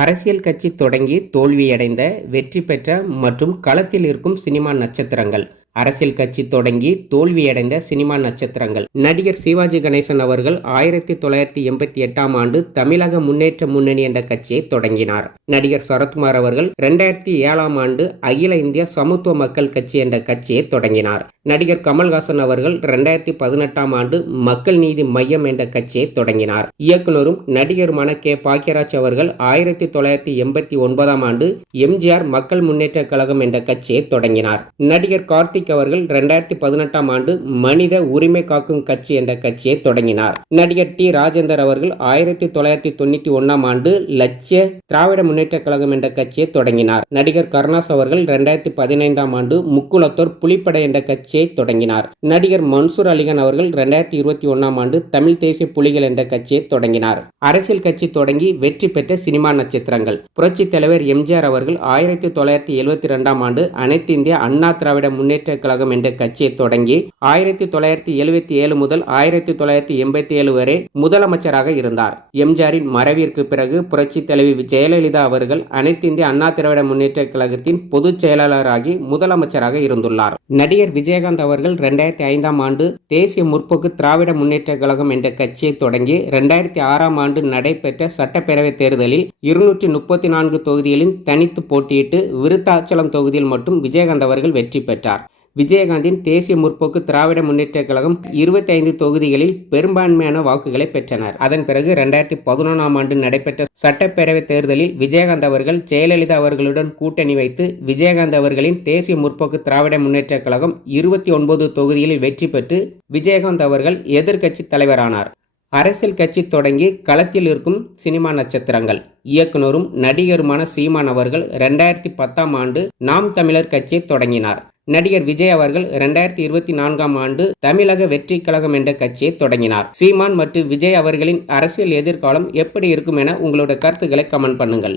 அரசியல் கட்சி தொடங்கி தோல்வியடைந்த, வெற்றி பெற்ற மற்றும் களத்தில் இருக்கும் சினிமா நட்சத்திரங்கள். அரசியல் கட்சி தொடங்கி தோல்வியடைந்த சினிமா நட்சத்திரங்கள். நடிகர் சிவாஜி கணேசன் அவர்கள் 1988ஆம் ஆண்டு தமிழக முன்னேற்ற முன்னணி என்ற கட்சியை தொடங்கினார். நடிகர் சரத்குமார் அவர்கள் 2007ஆம் ஆண்டு அகில இந்திய சமத்துவ மக்கள் கட்சி என்ற கட்சியை தொடங்கினார். நடிகர் கமல்ஹாசன் அவர்கள் 2018ஆம் ஆண்டு மக்கள் நீதி மையம் என்ற கட்சியை தொடங்கினார். இயக்குனரும் நடிகருமான கே. பாக்கியராஜ் அவர்கள் 1989ஆம் ஆண்டு எம்ஜிஆர் மக்கள் முன்னேற்ற கழகம் என்ற கட்சியை தொடங்கினார். நடிகர் கார்த்திக் அவர்கள் 2018ஆம் ஆண்டு மனித உரிமை காக்கும் கட்சி என்ற கட்சியை தொடங்கினார். நடிகர் டி. ராஜேந்தர் அவர்கள் 1991ஆம் ஆண்டு லட்சிய திராவிட முன்னேற்ற கழகம் என்ற கட்சியை தொடங்கினார். நடிகர் கருணாஸ் அவர்கள் 2015ஆம் ஆண்டு முக்குளத்தோர் புலிப்படை என்ற கட்சியை தொடங்கினார். நடிகர் மன்சூர் அலிகான் அவர்கள் 2021ஆம் ஆண்டு தமிழ் தேசிய புலிகள் என்ற கட்சியை தொடங்கினார். அரசியல் கட்சி தொடங்கி வெற்றி பெற்ற சினிமா நட்சத்திரங்கள். புரட்சி தலைவர் எம்ஜிஆர் அவர்கள் 1972ஆம் ஆண்டு அனைத்து இந்திய அண்ணா திராவிட முன்னேற்ற கழகம் என்ற கட்சியை தொடங்கி 1977 முதல் 1987 வரை முதலமைச்சராக இருந்தார். எம்ஜிஆரின் மறைவிற்கு பிறகு புரட்சி தலைவி ஜெயலலிதா அவர்கள் அனைத்து இந்திய அண்ணா திராவிட முன்னேற்ற கழகத்தின் பொதுச் செயலாளராகி முதலமைச்சராக இருந்துள்ளார். நடிகர் விஜயகாந்த் அவர்கள் 2005ஆம் ஆண்டு தேசிய முற்போக்கு திராவிட முன்னேற்ற கழகம் என்ற கட்சியை தொடங்கி 2006ஆம் ஆண்டு நடைபெற்ற சட்டப்பேரவை தேர்தலில் 234 தொகுதிகளில் தனித்து போட்டியிட்டு விருத்தாச்சலம் தொகுதியில் மட்டும் விஜயகாந்த் அவர்கள் வெற்றி பெற்றார். விஜயகாந்தின் தேசிய முற்போக்கு திராவிட முன்னேற்ற கழகம் 25 தொகுதிகளில் பெரும்பான்மையான வாக்குகளை பெற்றனர். அதன் பிறகு 2011ஆம் ஆண்டு நடைபெற்ற சட்டப்பேரவை தேர்தலில் விஜயகாந்த் அவர்கள் ஜெயலலிதா அவர்களுடன் கூட்டணி வைத்து விஜயகாந்த் அவர்களின் தேசிய முற்போக்கு திராவிட முன்னேற்ற கழகம் 29 தொகுதிகளில் வெற்றி பெற்று விஜயகாந்த் அவர்கள் எதிர்க்கட்சி தலைவரானார். அரசியல் கட்சி தொடங்கி களத்தில் இருக்கும் சினிமா நட்சத்திரங்கள். இயக்குனரும் நடிகருமான சீமான் அவர்கள் 2010ஆம் ஆண்டு நாம் தமிழர் கட்சியை தொடங்கினார். நடிகர் விஜய் அவர்கள் 2024ஆம் ஆண்டு தமிழக வெற்றி கழகம் என்ற கட்சியை தொடங்கினார். சீமான் மற்றும் விஜய் அவர்களின் அரசியல் எதிர்காலம் எப்படி இருக்கும் என உங்களுடைய கருத்துக்களை கமெண்ட் பண்ணுங்கள்.